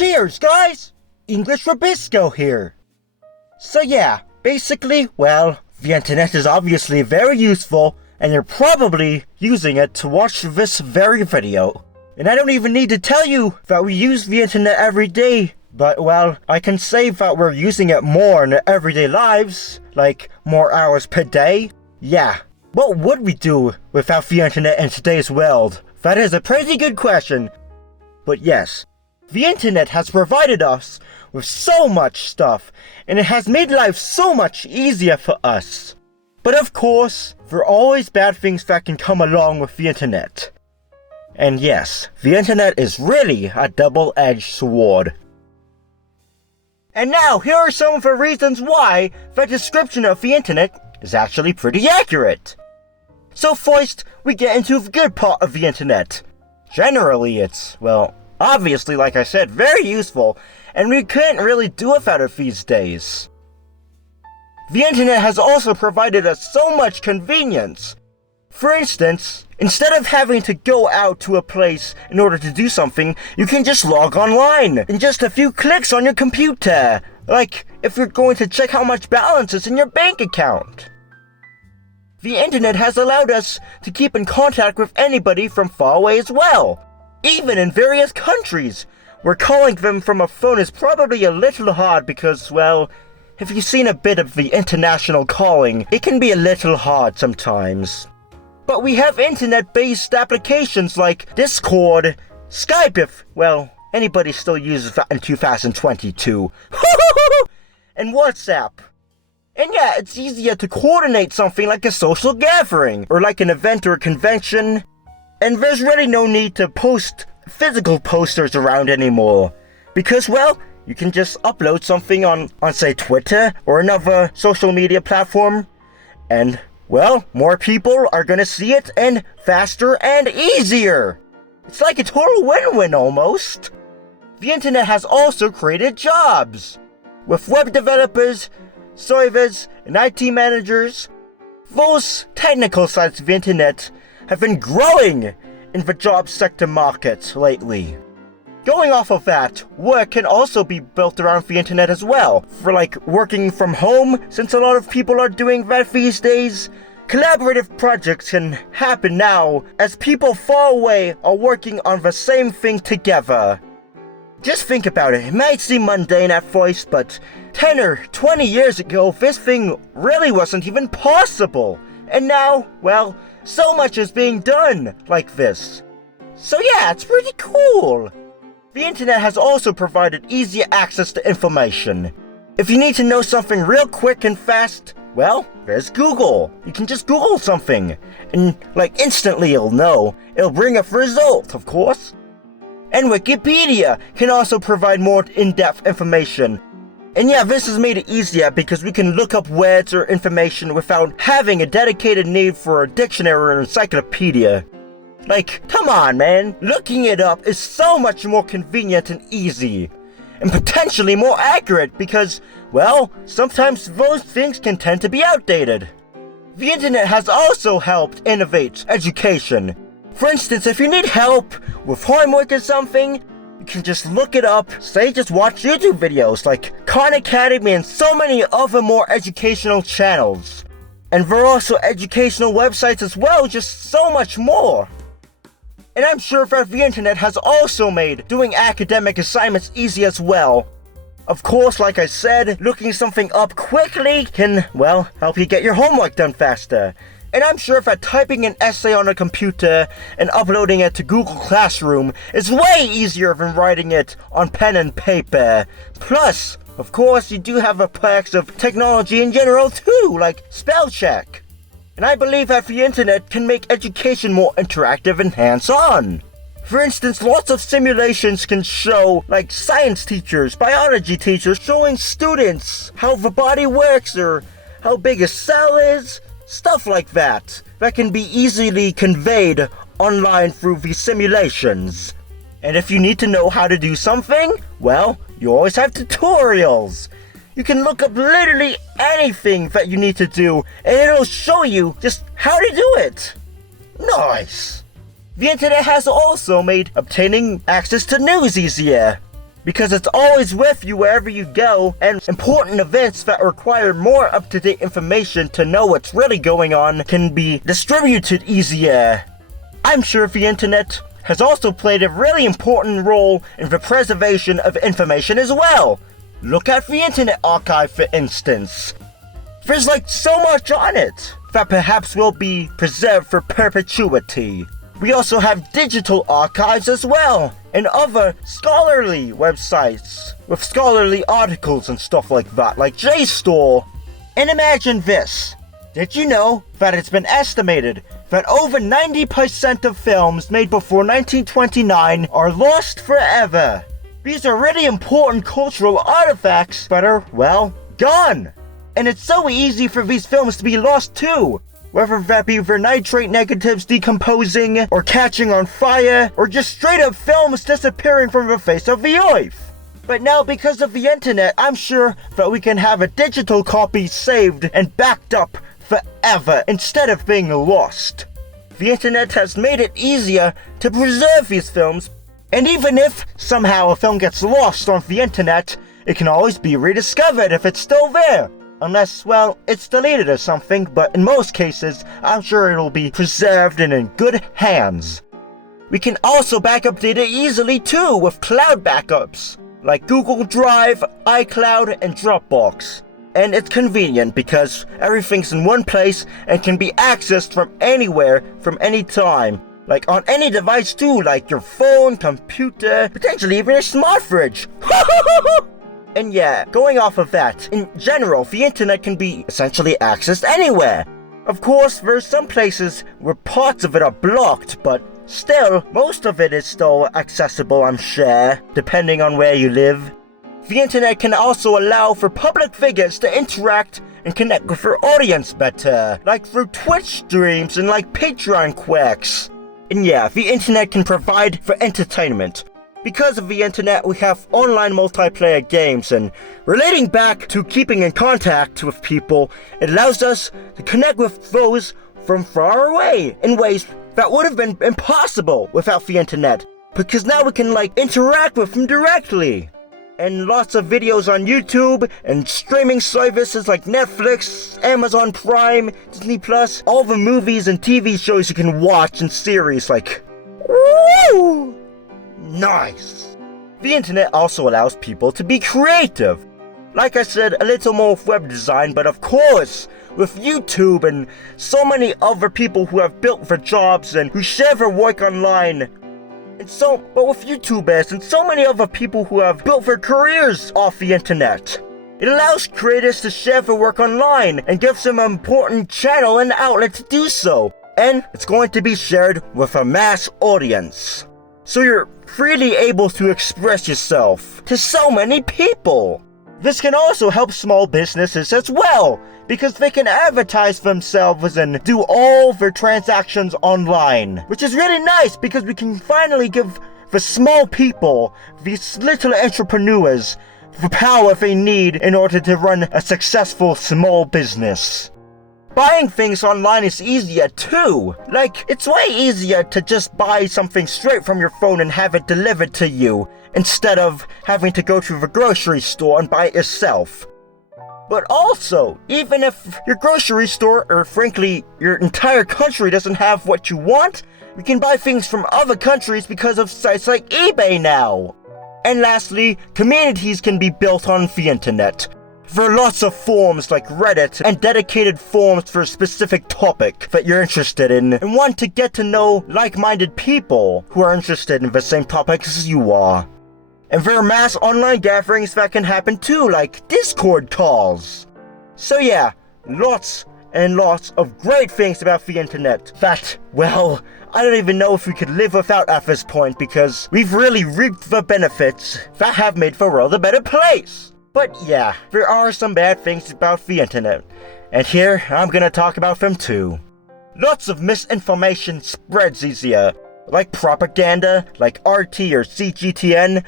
Cheers, guys! English Rabisco here. So yeah, basically, well, the internet is obviously very useful, and you're probably using it to watch this very video. And I don't even need to tell you that we use the internet every day, but well, I can say that we're using it more in our everyday lives, like more hours per day. Yeah, what would we do without the internet in today's world? That is a pretty good question. But yes, the internet has provided us with so much stuff, and it has made life so much easier for us. But of course, there are always bad things that can come along with the internet. And yes, the internet is really a double-edged sword. And now, here are some of the reasons why the description of the internet is actually pretty accurate. So first, we get into the good part of the internet. Generally, it's, well, obviously, like I said, very useful, and we couldn't really do without it these days. The internet has also provided us so much convenience. For instance, instead of having to go out to a place in order to do something, you can just log online in just a few clicks on your computer. Like, if you're going to check how much balance is in your bank account. The internet has allowed us to keep in contact with anybody from far away as well. Even in various countries, where calling them from a phone is probably a little hard because, well, if you've seen a bit of the international calling, it can be a little hard sometimes. But we have internet-based applications like Discord, Skype if, well, anybody still uses that in 2022, and WhatsApp. And yeah, it's easier to coordinate something like a social gathering, or like an event or a convention. And there's really no need to post physical posters around anymore. Because, well, you can just upload something on say, Twitter or another social media platform. And, well, more people are gonna see it, and faster and easier. It's like a total win-win almost. The internet has also created jobs. With web developers, servers, and IT managers, those technical sides of the internet have been growing in the job sector market lately. Going off of that, work can also be built around the internet as well. For like working from home, since a lot of people are doing that these days, collaborative projects can happen now as people far away are working on the same thing together. Just think about it might seem mundane at first, but 10 or 20 years ago, this thing really wasn't even possible. And now, well, so much is being done like this. So yeah, it's pretty cool. The internet has also provided easier access to information. If you need to know something real quick and fast, well, there's Google. You can just Google something, and like instantly you'll know. It'll bring up a result, of course. And Wikipedia can also provide more in-depth information. And yeah, this has made it easier because we can look up words or information without having a dedicated need for a dictionary or encyclopedia. Like, come on, man. Looking it up is so much more convenient and easy. And potentially more accurate because, well, sometimes those things can tend to be outdated. The internet has also helped innovate education. For instance, if you need help with homework or something, you can just look it up, say just watch YouTube videos like Khan Academy and so many other more educational channels. And there are also educational websites as well, just so much more. And I'm sure that the internet has also made doing academic assignments easy as well. Of course, like I said, looking something up quickly can, well, help you get your homework done faster. And I'm sure that typing an essay on a computer and uploading it to Google Classroom is way easier than writing it on pen and paper. Plus, of course, you do have the perks of technology in general too, like spell check. And I believe that the internet can make education more interactive and hands-on. For instance, lots of simulations can show, like science teachers, biology teachers, showing students how the body works or how big a cell is. Stuff like that can be easily conveyed online through the simulations. And if you need to know how to do something, well, you always have tutorials. You can look up literally anything that you need to do, and it'll show you just how to do it. Nice. The internet has also made obtaining access to news easier. because it's always with you wherever you go, and important events that require more up-to-date information to know what's really going on can be distributed easier. I'm sure the internet has also played a really important role in the preservation of information as well. Look at the Internet Archive, for instance. There's like so much on it that perhaps will be preserved for perpetuity. We also have digital archives as well, and other scholarly websites with scholarly articles and stuff like that, like JSTOR. And imagine this. Did you know that it's been estimated that over 90% of films made before 1929 are lost forever? These are really important cultural artifacts that are, well, gone. And it's so easy for these films to be lost too. Whether that be their nitrate negatives decomposing, or catching on fire, or just straight up films disappearing from the face of the earth. But now, because of the internet, I'm sure that we can have a digital copy saved and backed up forever instead of being lost. The internet has made it easier to preserve these films, and even if somehow a film gets lost on the internet, it can always be rediscovered if it's still there. Unless, well, it's deleted or something, but in most cases, I'm sure it'll be preserved and in good hands. We can also backup data easily too with cloud backups, like Google Drive, iCloud, and Dropbox. And it's convenient because everything's in one place and can be accessed from anywhere, from any time. Like on any device too, like your phone, computer, potentially even your smart fridge. And yeah, going off of that, in general, the internet can be essentially accessed anywhere. Of course, there's some places where parts of it are blocked, but still, most of it is still accessible, I'm sure, depending on where you live. The internet can also allow for public figures to interact and connect with their audience better, like through Twitch streams and like Patreon quacks. And yeah, the internet can provide for entertainment. Because of the internet, we have online multiplayer games, and relating back to keeping in contact with people, it allows us to connect with those from far away in ways that would have been impossible without the internet, because now we can interact with them directly. And lots of videos on YouTube and streaming services like Netflix, Amazon Prime, Disney Plus, all the movies and TV shows you can watch and series woo! Nice! The internet also allows people to be creative. Like I said, a little more with web design, but of course, with YouTube and so many other people who have built their jobs and who share their work online. But with YouTubers and so many other people who have built their careers off the internet. It allows creators to share their work online and gives them an important channel and outlet to do so. And it's going to be shared with a mass audience. So you're freely able to express yourself to so many people. This can also help small businesses as well, because they can advertise themselves and do all their transactions online. Which is really nice because we can finally give the small people, these little entrepreneurs, the power they need in order to run a successful small business. Buying things online is easier too. It's way easier to just buy something straight from your phone and have it delivered to you, instead of having to go to the grocery store and buy it yourself. But also, even if your grocery store, or frankly, your entire country doesn't have what you want, you can buy things from other countries because of sites like eBay now. And lastly, communities can be built on the internet. There are lots of forums like Reddit and dedicated forums for a specific topic that you're interested in and want to get to know like-minded people who are interested in the same topics as you are. And there are mass online gatherings that can happen too, like Discord calls. So yeah, lots and lots of great things about the internet that, well, I don't even know if we could live without at this point, because we've really reaped the benefits that have made the world a better place. But yeah, there are some bad things about the internet, and here I'm gonna talk about them too. Lots of misinformation spreads easier, like propaganda, like RT or CGTN,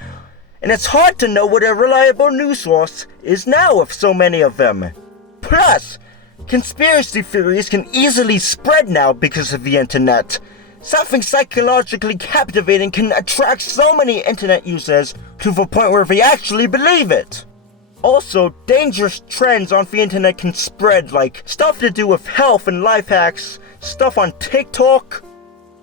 and it's hard to know what a reliable news source is now with so many of them. Plus, conspiracy theories can easily spread now because of the internet. Something psychologically captivating can attract so many internet users to the point where they actually believe it. Also, dangerous trends on the internet can spread, like stuff to do with health and life hacks, stuff on TikTok.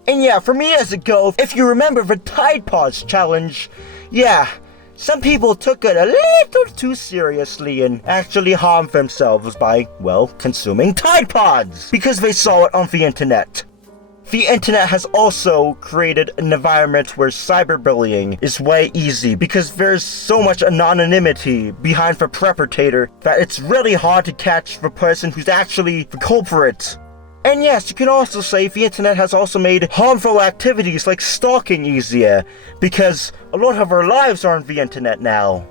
And yeah, for me as a go, if you remember the Tide Pods challenge, yeah, some people took it a little too seriously and actually harmed themselves by, well, consuming Tide Pods because they saw it on the internet. The internet has also created an environment where cyberbullying is way easy because there's so much anonymity behind the perpetrator that it's really hard to catch the person who's actually the culprit. And yes, you can also say the internet has also made harmful activities like stalking easier, because a lot of our lives are on the internet now.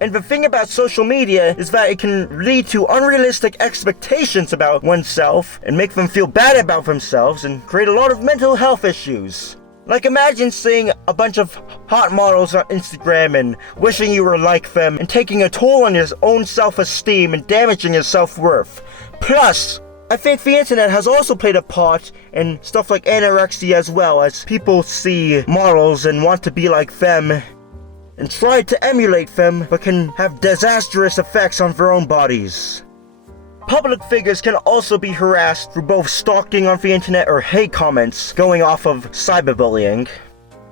And the thing about social media is that it can lead to unrealistic expectations about oneself and make them feel bad about themselves and create a lot of mental health issues. Like imagine seeing a bunch of hot models on Instagram and wishing you were like them and taking a toll on your own self-esteem and damaging your self-worth. Plus, I think the internet has also played a part in stuff like anorexia as well, as people see models and want to be like them and try to emulate them, but can have disastrous effects on their own bodies. Public figures can also be harassed through both stalking on the internet or hate comments going off of cyberbullying.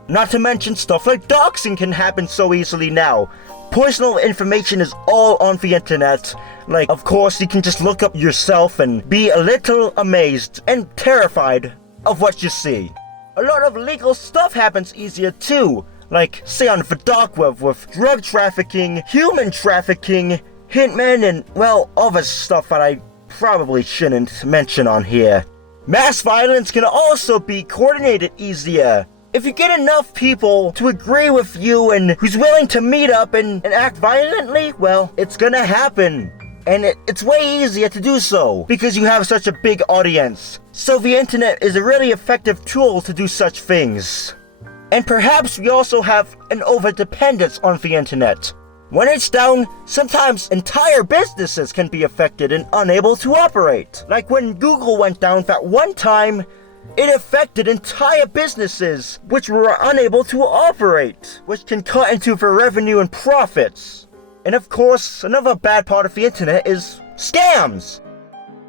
Not to mention stuff like doxing can happen so easily now. Personal information is all on the internet. Like, of course, you can just look up yourself and be a little amazed and terrified of what you see. A lot of legal stuff happens easier too. Like, say on the dark web with drug trafficking, human trafficking, hitmen, and, well, other stuff that I probably shouldn't mention on here. Mass violence can also be coordinated easier. If you get enough people to agree with you and who's willing to meet up and act violently, well, it's gonna happen. And it's way easier to do so because you have such a big audience. So the internet is a really effective tool to do such things. And perhaps we also have an overdependence on the internet. When it's down, sometimes entire businesses can be affected and unable to operate. Like when Google went down that one time, it affected entire businesses which were unable to operate, which can cut into their revenue and profits. And of course, another bad part of the internet is scams.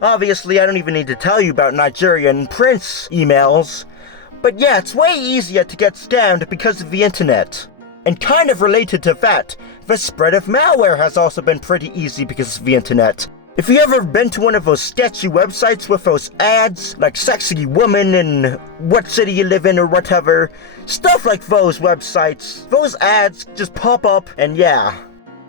Obviously, I don't even need to tell you about Nigerian prince emails. But yeah, it's way easier to get scammed because of the internet. And kind of related to that, the spread of malware has also been pretty easy because of the internet. If you ever been to one of those sketchy websites with those ads, like sexy woman and what city you live in or whatever, stuff like those websites, those ads just pop up and yeah.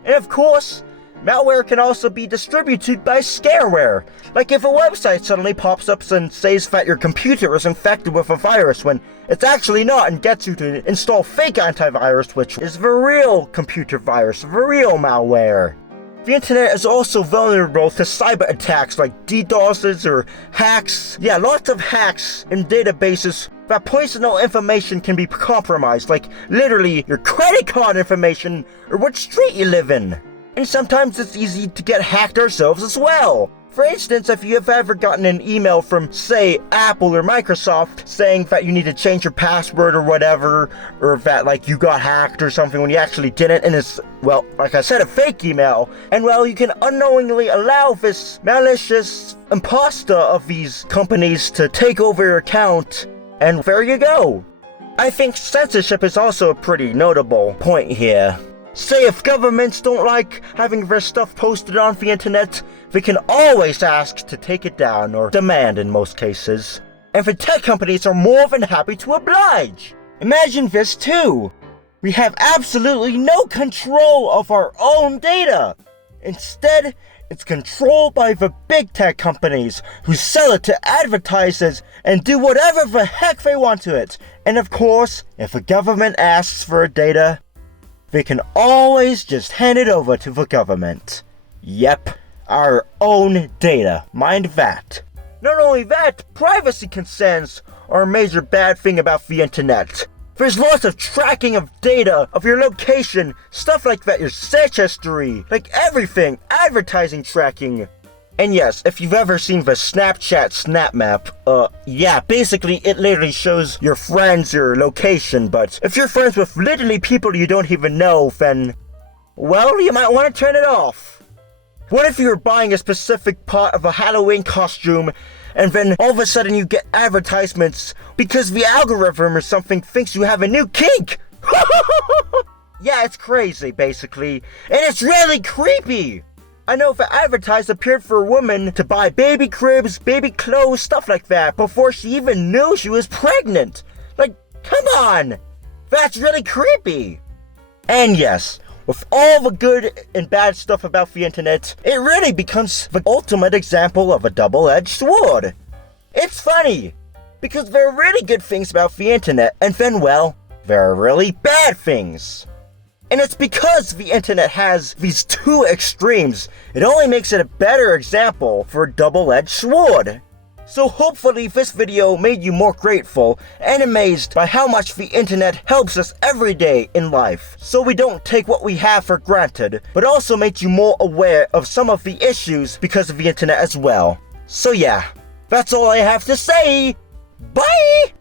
And of course, malware can also be distributed by scareware. Like if a website suddenly pops up and says that your computer is infected with a virus when it's actually not and gets you to install fake antivirus, which is the real computer virus, the real malware. The internet is also vulnerable to cyber attacks like DDoSes or hacks. Yeah, lots of hacks in databases that personal information can be compromised, like literally your credit card information or what street you live in. And sometimes it's easy to get hacked ourselves as well. For instance, if you have ever gotten an email from, say, Apple or Microsoft saying that you need to change your password or whatever, or that, like, you got hacked or something when you actually didn't, and it's, well, like I said, a fake email, and, well, you can unknowingly allow this malicious imposter of these companies to take over your account, and there you go. I think censorship is also a pretty notable point here. Say if governments don't like having their stuff posted on the internet, they can always ask to take it down, or demand in most cases. And the tech companies are more than happy to oblige. Imagine this too. We have absolutely no control of our own data. Instead, it's controlled by the big tech companies who sell it to advertisers and do whatever the heck they want to it. And of course, if a government asks for data, they can always just hand it over to the government. Yep, our own data. Mind that. Not only that, privacy concerns are a major bad thing about the internet. There's lots of tracking of data, of your location, stuff like that, your search history, like everything, advertising tracking. And yes, if you've ever seen the Snapchat Snap Map, yeah, basically it literally shows your friends, your location, but if you're friends with literally people you don't even know, then, well, you might want to turn it off. What if you're buying a specific part of a Halloween costume, and then all of a sudden you get advertisements because the algorithm or something thinks you have a new kink? Yeah, it's crazy, basically, and it's really creepy. I know the advertise appeared for a woman to buy baby cribs, baby clothes, stuff like that, before she even knew she was pregnant. Like, come on! That's really creepy! And yes, with all the good and bad stuff about the internet, it really becomes the ultimate example of a double-edged sword. It's funny, because there are really good things about the internet, and then, well, there are really bad things. And it's because the internet has these two extremes, it only makes it a better example for a double-edged sword. So hopefully this video made you more grateful and amazed by how much the internet helps us every day in life, so we don't take what we have for granted, but also made you more aware of some of the issues because of the internet as well. So yeah, that's all I have to say. Bye!